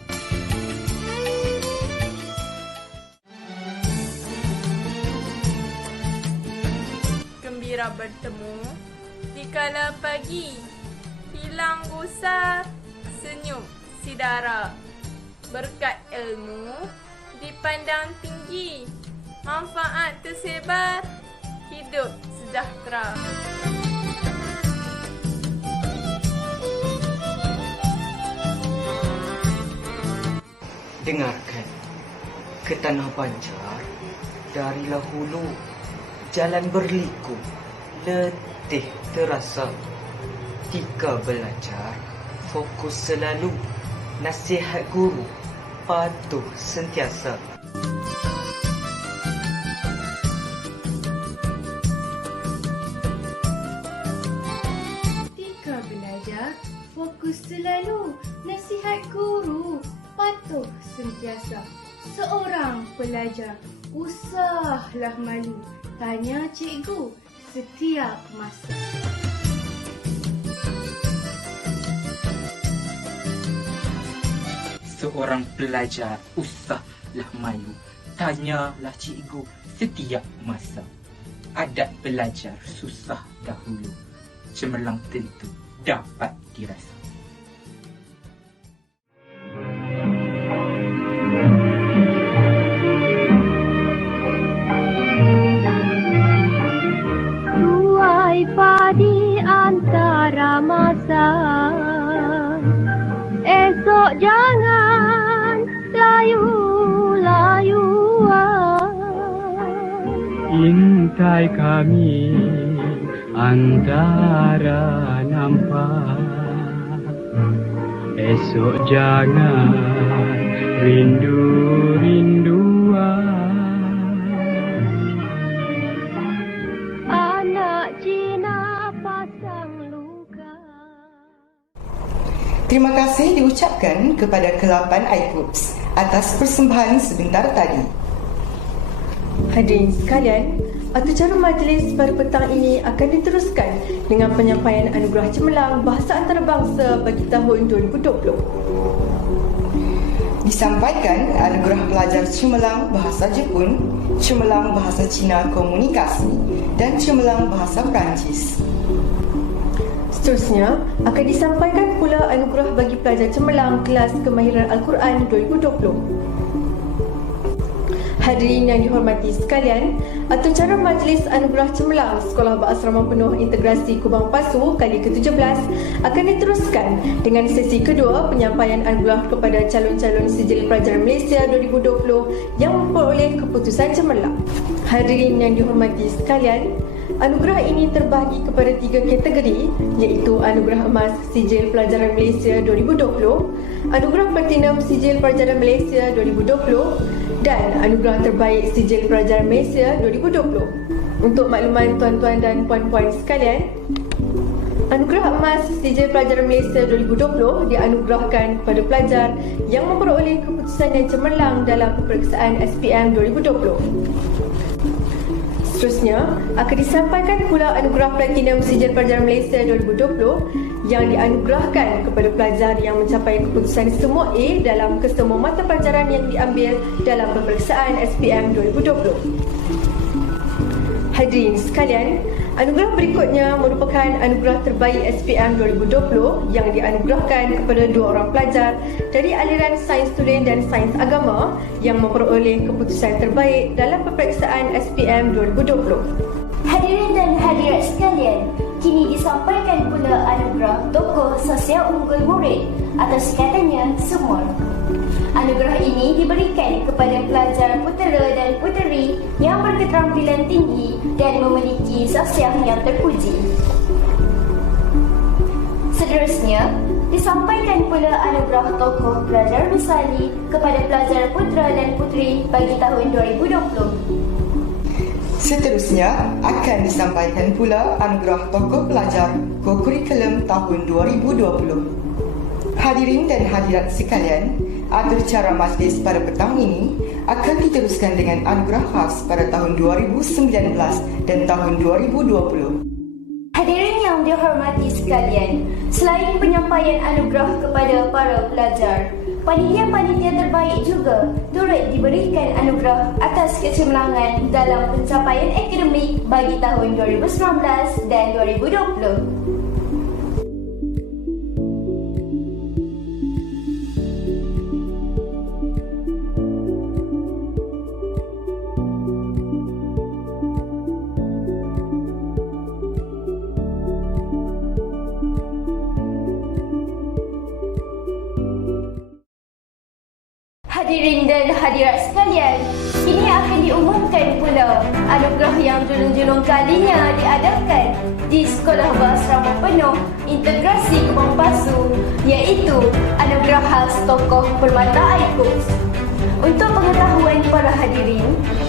Gembira bertemu di kala pagi, hilang gusar, senyum sidara, berkat ilmu dipandang tinggi, manfaat tersebar, hidup sejahtera. Dengarkan, ke tanah Banjar, darilah hulu, jalan berliku, letih terasa. Ketika belajar, fokus selalu, nasihat guru, patuh sentiasa. Ketika belajar, fokus selalu, nasihat guru, patuh sentiasa. Seorang pelajar, usahlah malu, tanya cikgu setiap masa. Seorang pelajar, usahlah malu, tanyalah cikgu setiap masa. Adab belajar susah dahulu, cemerlang tentu dapat dirasa. Tuai padi antara masa, esok jangan layu-layuan. Intai kami antara nampak, esok jangan rindu-rinduan. Terima kasih diucapkan kepada Ke-8 IPUPS atas persembahan sebentar tadi. Hadirin sekalian, acara majlis pada petang ini akan diteruskan dengan penyampaian anugerah cemerlang bahasa antarabangsa bagi tahun 2020. Disampaikan anugerah pelajar cemerlang bahasa Jepun, cemerlang bahasa Cina komunikasi dan cemerlang bahasa Perancis. Seterusnya, akan disampaikan pula anugerah bagi pelajar cemerlang kelas kemahiran Al-Quran 2020. Hadirin yang dihormati sekalian, acara majlis anugerah cemerlang Sekolah Berasrama Penuh Integrasi Kubang Pasu kali ke-17 akan diteruskan dengan sesi kedua penyampaian anugerah kepada calon-calon Sijil Pelajaran Malaysia 2020 yang memperoleh keputusan cemerlang. Hadirin yang dihormati sekalian, anugerah ini terbahagi kepada 3 kategori, iaitu Anugerah Emas Sijil Pelajaran Malaysia 2020, Anugerah Platinum Sijil Pelajaran Malaysia 2020 dan Anugerah Terbaik Sijil Pelajaran Malaysia 2020. Untuk makluman tuan-tuan dan puan-puan sekalian, Anugerah Emas Sijil Pelajaran Malaysia 2020 dianugerahkan kepada pelajar yang memperoleh keputusan yang cemerlang dalam peperiksaan SPM 2020. Seterusnya, akan disampaikan pula Anugerah Platinum Sijil Pelajaran Malaysia 2020 yang dianugerahkan kepada pelajar yang mencapai keputusan semua A dalam kesemua mata pelajaran yang diambil dalam peperiksaan SPM 2020. Hadirin sekalian, anugerah berikutnya merupakan Anugerah Terbaik SPM 2020 yang dianugerahkan kepada 2 orang pelajar dari aliran Sains Tulen dan Sains Agama yang memperoleh keputusan terbaik dalam peperiksaan SPM 2020. Hadirin dan hadirat sekalian, kini disampaikan pula anugerah tokoh sosial unggul murid atas katanya semua. Anugerah ini diberikan kepada pelajar putera dan puteri yang berketerampilan tinggi dan memiliki sosial yang terpuji. Seterusnya, disampaikan pula anugerah tokoh pelajar misali kepada pelajar putera dan puteri bagi tahun 2020. Seterusnya, akan disampaikan pula anugerah tokoh pelajar kokurikulum tahun 2020. Hadirin dan hadirat sekalian, acara majlis pada petang ini akan diteruskan dengan anugerah khas pada tahun 2019 dan tahun 2020. Hadirin yang dihormati sekalian, selain penyampaian anugerah kepada para pelajar, panitia-panitia terbaik juga turut diberikan anugerah atas kecemerlangan dalam pencapaian akademik bagi tahun 2019 dan 2020. Hadirin dan hadirat sekalian, ini akan diumumkan pula anugerah yang julung-julung kalinya diadakan di Sekolah Berasrama Penuh Integrasi Kubang Pasu, iaitu Anugerah Khas Tokoh Permata IPUPS. Untuk pengetahuan para hadirin,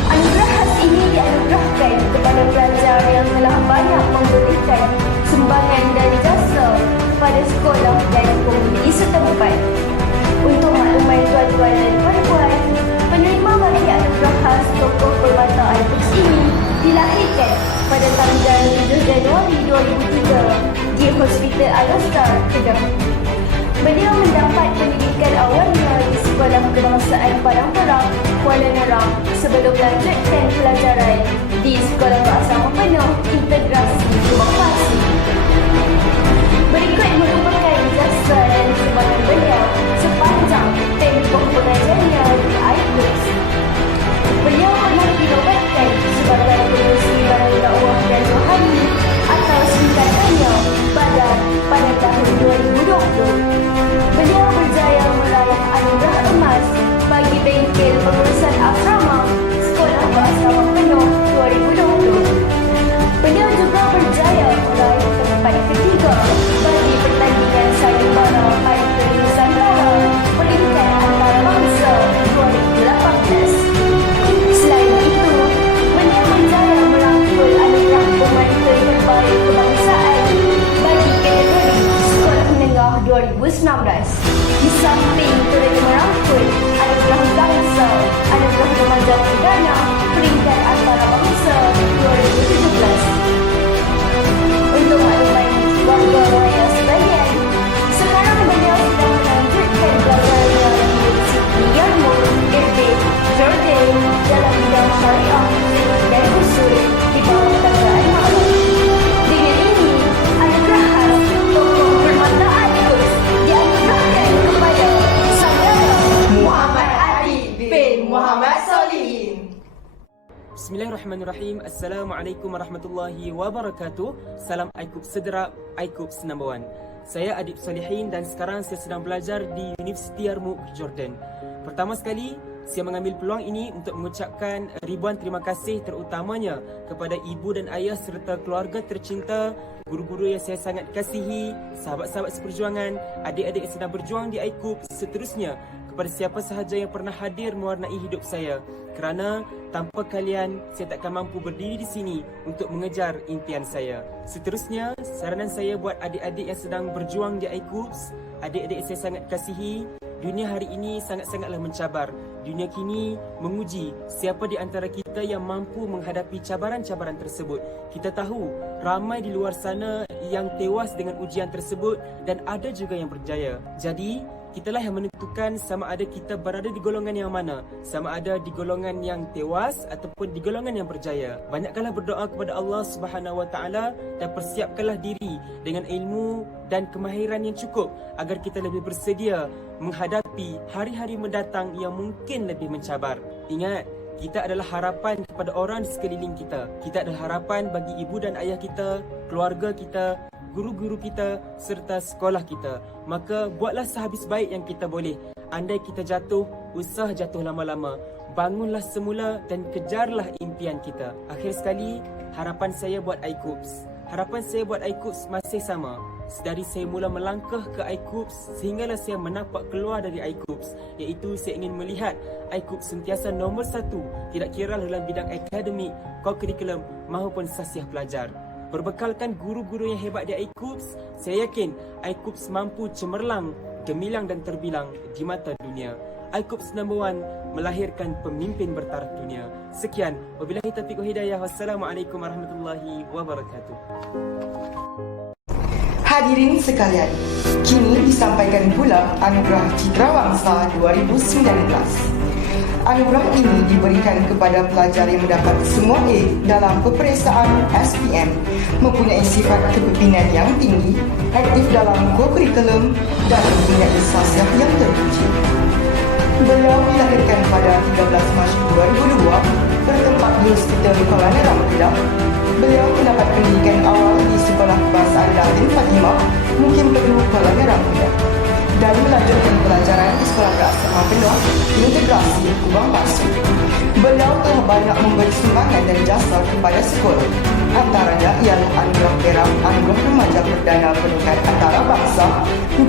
anugerah khas ini dianugerahkan kepada pelajar yang telah banyak memberikan sumbangan dan jasa kepada sekolah dan komuniti setempat. Untuk makluman tuan-tuan dan puan-puan, penerima bagi anugerah khas tokoh permata IPUPS ini dilahirkan pada tanggal 7 Januari 2003 di Hospital Al-Azhar, Kedah. Beliau mendapat pendidikan awalnya di Sekolah Kebangsaan Padang Perak, Kuala Nerang sebelum melanjutkan pelajaran di Sekolah Berasrama Penuh Integrasi Kubang Pasu. Berikut merupakan jasa dan sumbangan beliau sepanjang tempoh pengajarnya di IPUPS. Beliau pernah dinobatkan sebagai pengurusi Badan Dakwah dan Rohani atau singkatannya BADAN pada tahun 2020. Beliau berjaya meraih anugerah emas bagi bengkel pengurusan asrama Sekolah Berasrama Penuh 2020. Beliau juga berjaya meraih 2019. Di samping turut merangkul anugerah bangsa, anugerah remaja perdana peringkat antarabangsa 2017. Untuk makluman warga raya sekalian, sekarang beliau sedang melanjutkan belajarnya di Universiti Yarmouk, Irving, Jordan dalam bidang syariah dan usul di bawah kerajaan Makkah. Dengan ini, anugerah khas tokoh bermata IQOS dianugerahkan kepada Saudara Muhammad Adi bin Muhammad Solihin. Bismillahirrahmanirrahim. Assalamualaikum warahmatullahi wabarakatuh. Salam IQOS Sedera, IQOS number 1. Saya Adib Solihin dan sekarang saya sedang belajar di Universiti Yarmouk, Jordan. Pertama sekali, saya mengambil peluang ini untuk mengucapkan ribuan terima kasih terutamanya kepada ibu dan ayah serta keluarga tercinta, guru-guru yang saya sangat kasihi, sahabat-sahabat seperjuangan, adik-adik yang sedang berjuang di IQOS, seterusnya kepada siapa sahaja yang pernah hadir mewarnai hidup saya. Kerana tanpa kalian, saya takkan mampu berdiri di sini untuk mengejar impian saya. Seterusnya, saranan saya buat adik-adik yang sedang berjuang di IQOS, adik-adik yang saya sangat kasihi, dunia hari ini sangat-sangatlah mencabar. Dunia kini menguji siapa di antara kita yang mampu menghadapi cabaran-cabaran tersebut. Kita tahu ramai di luar sana yang tewas dengan ujian tersebut dan ada juga yang berjaya. Jadi, kitalah yang menentukan sama ada kita berada di golongan yang mana, sama ada di golongan yang tewas ataupun di golongan yang berjaya. Banyakkanlah berdoa kepada Allah Subhanahu Wa Taala dan persiapkanlah diri dengan ilmu dan kemahiran yang cukup agar kita lebih bersedia menghadapi hari-hari mendatang yang mungkin lebih mencabar. Ingat, kita adalah harapan kepada orang di sekeliling kita. Kita adalah harapan bagi ibu dan ayah kita, keluarga kita, guru-guru kita serta sekolah kita. Maka buatlah sehabis baik yang kita boleh. Andai kita jatuh, usah jatuh lama-lama. Bangunlah semula dan kejarlah impian kita. Akhir sekali, harapan saya buat IQOS. Harapan saya buat IQOS masih sama. Sedari saya mula melangkah ke IQOS sehinggalah saya menapak keluar dari IQOS, iaitu saya ingin melihat IQOS sentiasa nombor 1, tidak kira dalam bidang akademik, kurikulum maupun sasiah pelajar. Berbekalkan guru-guru yang hebat di IQOS, saya yakin IQOS mampu cemerlang, gemilang dan terbilang di mata dunia. IQOS number 1 melahirkan pemimpin bertaraf dunia. Sekian, wabillahi taufiq wal hidayah. Wassalamualaikum warahmatullahi wabarakatuh. Hadirin sekalian, kini disampaikan pula Anugerah Citrawangsa 2019. Anugerah ini diberikan kepada pelajar yang mendapat semua A dalam peperiksaan SPM, mempunyai sifat kepimpinan yang tinggi, aktif dalam kurikulum dan mempunyai sasiah yang terpuji. Beliau dilahirkan pada 13 Mac 2002, bertempat di Hospital Kuala Nerang, Kedah. Beliau mendapat pendidikan awal di Sekolah Kebangsaan Datin Fatimah, Mukim Kedua, Kuala Nerang, Kedah, dan melanjutkan pelajaran di Sekolah Berasrama Penuh Integrasi Kubang Pasu. Beliau telah banyak memberi sumbangan dan jasa kepada sekolah. Antaranya ialah Anugerah Perak, Anugerah Remaja Perdana Peringkat Antarabangsa,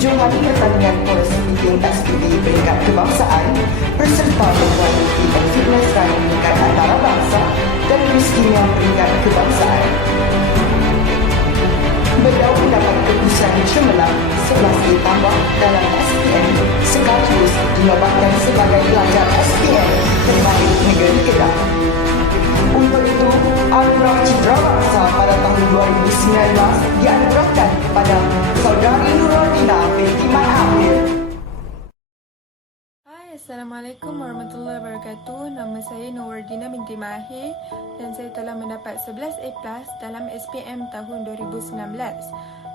Johan Pertandingan Pole Speaking SPB Peringkat Kebangsaan, Peserta Lomba Olympic and Fitness Running Peringkat Antarabangsa, dan Miss Kimia Peringkat Kebangsaan. Beliau mendapat keputusan cemerlang 11A tambah dalam SPM, sekaligus dinobatkan sebagai pelajar SPM terbaik negeri Kedah. Untuk itu, Anugerah Citrawangsa pada tahun 2019 dianugerahkan kepada Saudari Nurordina binti Man Amir. Hai, Assalamualaikum warahmatullahi wabarakatuh. Nama saya Nurordina binti Mahir dan saya telah mendapat 11A+ dalam SPM tahun 2019.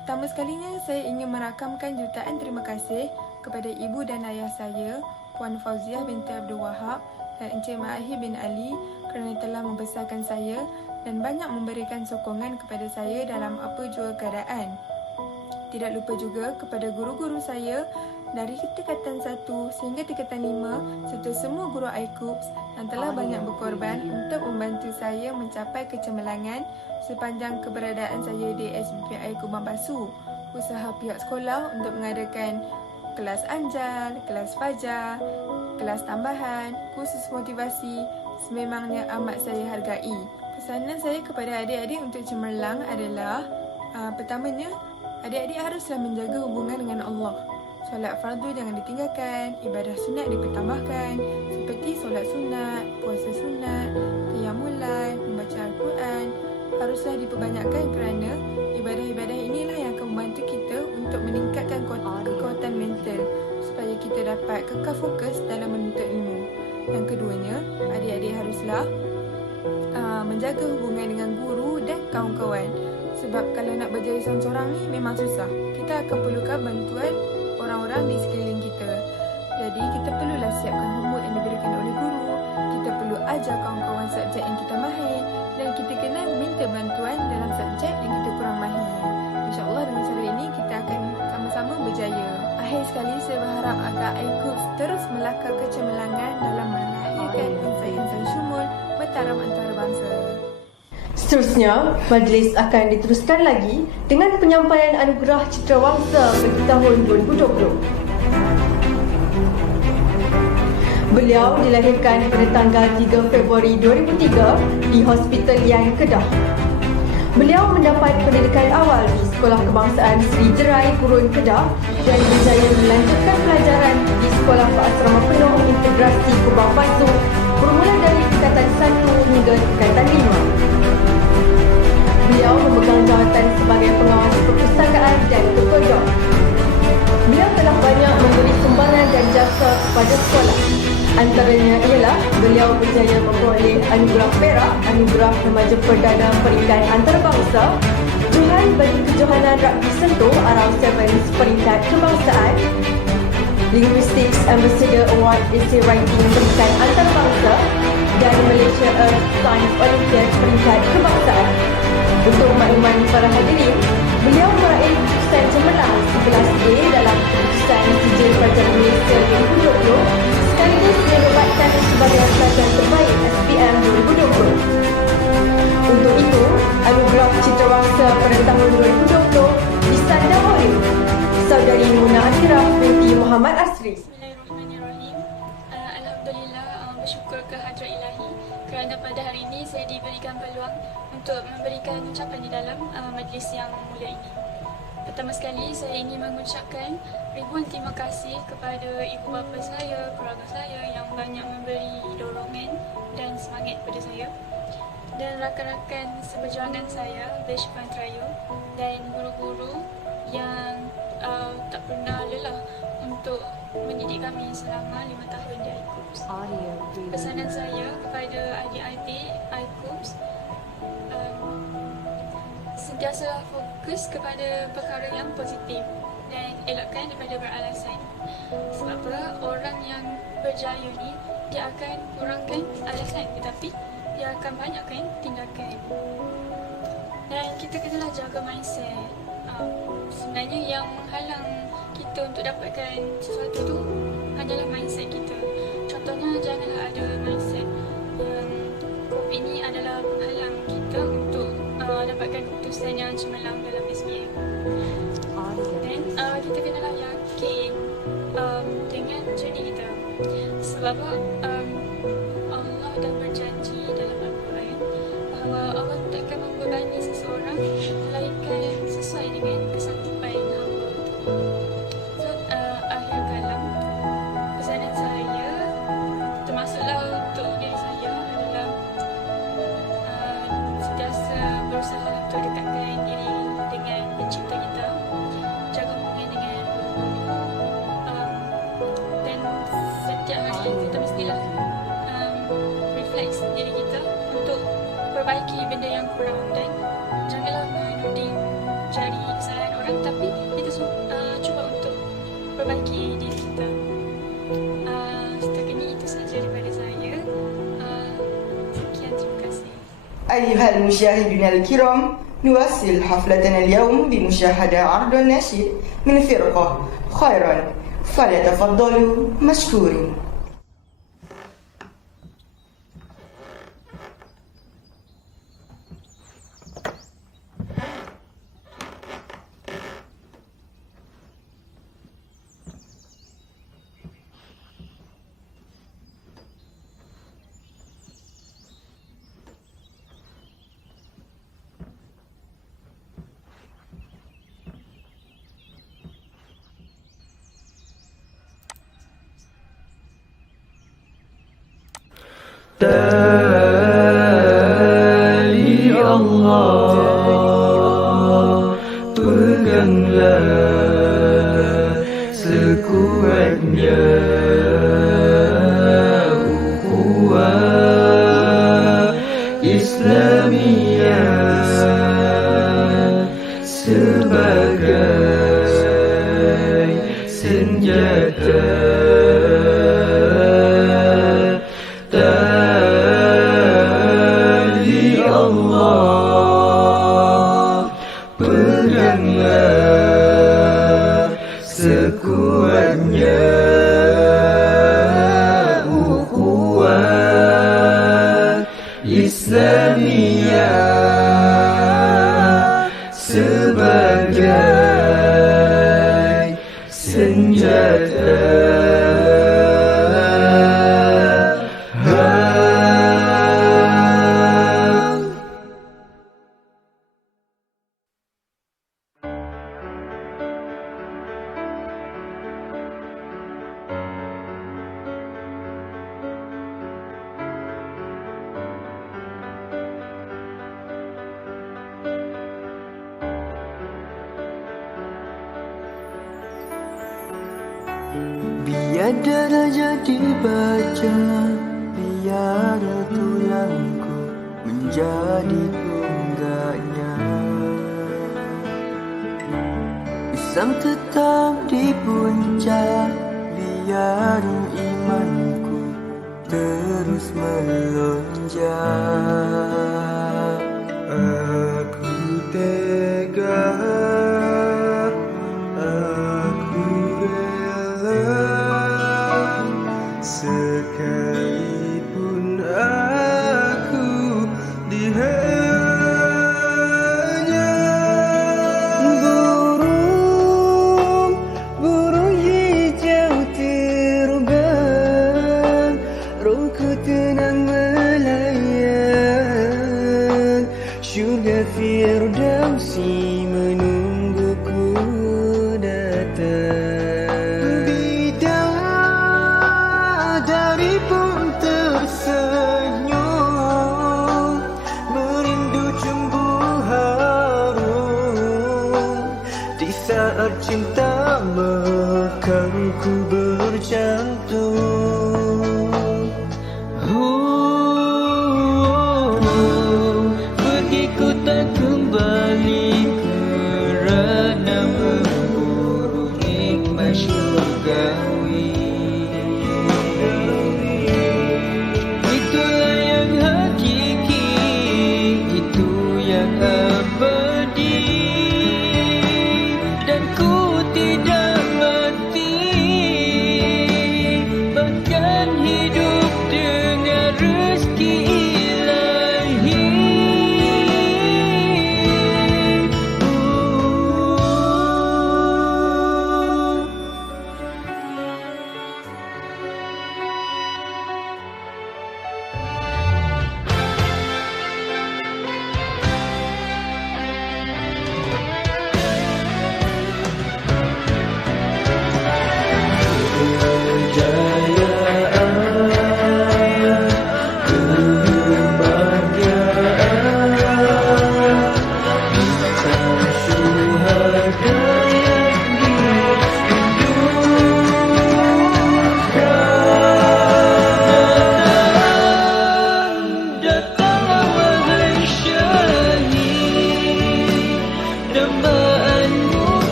Pertama sekalinya, saya ingin merakamkan jutaan terima kasih kepada ibu dan ayah saya, Puan Fauziah binti Abdul Wahab dan Encik Mahir bin Ali kerana telah membesarkan saya dan banyak memberikan sokongan kepada saya dalam apa jua keadaan. Tidak lupa juga kepada guru-guru saya dari tingkatan 1 sehingga tingkatan 5 serta semua guru IQOS yang telah banyak berkorban untuk membantu saya mencapai kecemerlangan sepanjang keberadaan saya di SBPI Kubang Pasu. Usaha pihak sekolah untuk mengadakan kelas anjal, kelas fajar, kelas tambahan, kursus motivasi sememangnya amat saya hargai. Pesanan saya kepada adik-adik untuk cemerlang adalah pertamanya, adik-adik haruslah menjaga hubungan dengan Allah. solat fardu jangan ditinggalkan, ibadah sunat dipertambahkan seperti solat sunat, puasa sunat, qiyamul lail, membaca Al-Quran haruslah diperbanyakkan kerana ibadah-ibadah inilah yang akan membantu kita untuk meningkatkan kekuatan mental supaya kita dapat kekal fokus dalam menuntut ilmu. Yang keduanya, adik-adik haruslah menjaga hubungan dengan guru dan kawan-kawan. Sebab kalau nak berjaya seorang-seorang ni memang susah. Kita akan perlukan bantuan orang-orang di sekeliling kita. Jadi kita perlulah siapkan homework yang diberikan oleh guru. Kita perlu ajar kawan-kawan subjek yang kita mahir. Dan kita kena minta bantuan dalam subjek yang kita kurang mahir. InsyaAllah dengan cara ini kita akan sama-sama berjaya. Akhir sekali saya berharap agar iKUBS terus melakar kecemerlangan dalam melahirkan insan-insan syumul bertaraf antarabangsa. Seterusnya, majlis akan diteruskan lagi dengan penyampaian anugerah Citrawangsa bagi tahun 2020. Beliau dilahirkan pada tanggal 3 Februari 2003 di Hospital Yan Kedah. Beliau mendapat pendidikan awal di Sekolah Kebangsaan Seri Jerai Gurun Kedah dan berjaya melanjutkan pelajaran di Sekolah Berasrama Penuh Integrasi Kubang Pasu bermula dari tingkatan 1 hingga tingkatan 5. Beliau memegang jawatan sebagai pengawas perpustakaan dan ketua JOB. Beliau telah banyak memberi sumbangan dan jasa kepada sekolah. Antaranya ialah beliau berjaya memperoleh anugerah perak, anugerah remaja perdana peringkat antarabangsa, Johan bagi kejohanan rugby sentuh Arau 7 peringkat kebangsaan, Linguistics Ambassador Award Essay Writing peringkat antarabangsa dan Malaysia Earth Science Olympiad peringkat kebangsaan. Untuk makluman para hadirin, beliau meraih keputusan cemerlang 11A dalam keputusan Sijil Pelajar Malaysia 2020 sekaligus dinobatkan sebagai pelajar terbaik SPM 2020. Untuk itu, anugerah Citrawangsa pada tahun 2020 disandang oleh Saudari Muna Amirah binti Muhammad Asri. Bismillahirrahmanirrahim. Alhamdulillah, bersyukur kehadrat ilahi kerana pada hari ini saya diberikan peluang untuk memberikan ucapan di dalam majlis yang mulia ini. Pertama sekali, saya ingin mengucapkan ribuan terima kasih kepada ibu bapa saya, keluarga saya yang banyak memberi dorongan dan semangat kepada saya, dan rakan-rakan seperjuangan saya, Batch Pantrayo, dan guru-guru yang tak pernah lelah untuk mendidik kami selama 5 tahun di iKUBS. Pesanan saya kepada adik-adik iKUBS, sentiasalah fokus kepada perkara yang positif dan elakkan daripada beralasan. Sebab apa? Orang yang berjaya ni dia akan kurangkan alasan tetapi dia akan banyakkan tindakan. Dan kita kenalah jaga mindset. Sebenarnya yang menghalang kita untuk dapatkan sesuatu tu hanyalah mindset kita. Contohnya, janganlah ada mindset yang COVID ni adalah penghalang kita untuk dapatkan keputusan yang cemerlang dalam SPM. Dan kita kenalah yakin dengan journey kita. Sebab Allah dah berjanji dalam Al-Quran bahawa Allah takkan membebani seseorang melainkan sesuai dengan kesanggupan hamba. So, akhir kalam, pesanan saya termasuklah untuk diri saya adalah sentiasa berusaha untuk dekatkan diri dengan pencipta kita, jaga hubungan dengan guru-guru, dan setiap hari kita mestilah refleks diri kita untuk perbaiki benda yang kurang, dan janganlah menuding jari kesalahan orang, tapi kita cuba untuk perbaiki diri kita. Setakat ini itu sahaja daripada saya. Sekian, terima kasih. أيها المشاهدون الكرام، نواصل حفلتنا اليوم بمشاهدة عرض نشيد من فرقة خيرا، فليتفضلوا مشكورين. Tali Allah peganglah sekuatnya, ukhuwah Islamiyah sebagai senjata. Tali Allah peganglah sekuatnya, ukhuwah Islamiyah sebagai senjata. Biarlah jadi baca, biar tulangku menjadi tunggaknya. Islam tetap di puncak, biar imanku terus melonjak. Aku tega, aku rela, sekalipun aku dihanya. Burung hijau terbang, rohku tenang melayang. Syurga Firdausi menungguku datang. Bidadari pun tersenyum, merindu cumbu harum. Di saat cinta mekarku berjantung. Pergi ku tak kembali kerana memburu nikmat syurgawi. Itulah yang hakiki, itu yang abadi, dan ku tidak mati, bahkan hidup dengan rezeki ilahi.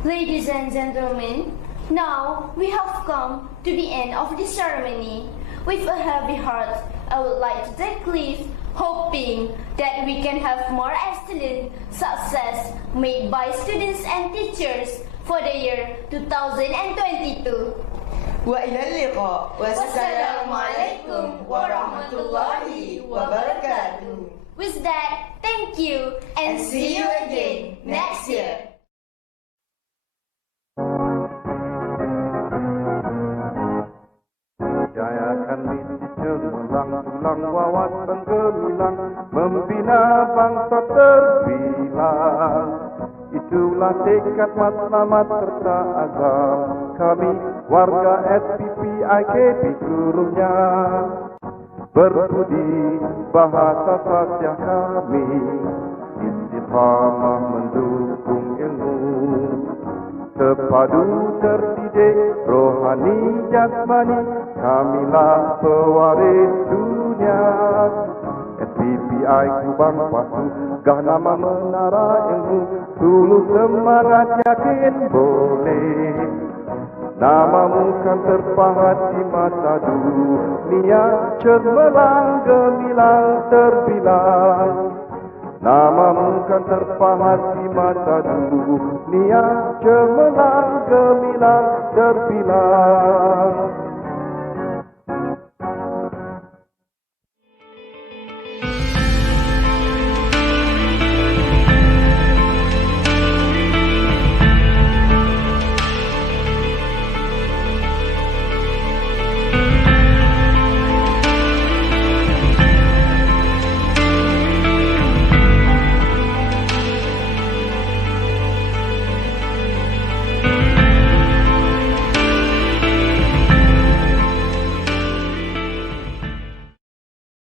Ladies and gentlemen, now we have come to the end of the ceremony. With a heavy heart, I would like to take leave, hoping that we can have more excellent success made by students and teachers for the year 2022. Wa ilal liqa. Wassalamualaikum warahmatullahi wabarakatuh. With that, thank you and see you again next year. Jayakan misi cemerlang, tulang wawasan gemilang, membina bangsa terbilang. Itulah tekad matlamat serta azam kami, warga SPP IKP seluruhnya. Berbudi bahasa sasya kami, istiqamah mendukung ilmu, terpadu terdidik rohani jasmani, kamilah pewaris dunia. SPPI Kubang Pasu, gah nama menara ilmu, tulus semangat yakin boleh. Namamu kan terpahat di mata dunia, cemerlang gemilang terbilang. Namamu kan terpahat di mata dunia, cemerlang gemilang terbilang.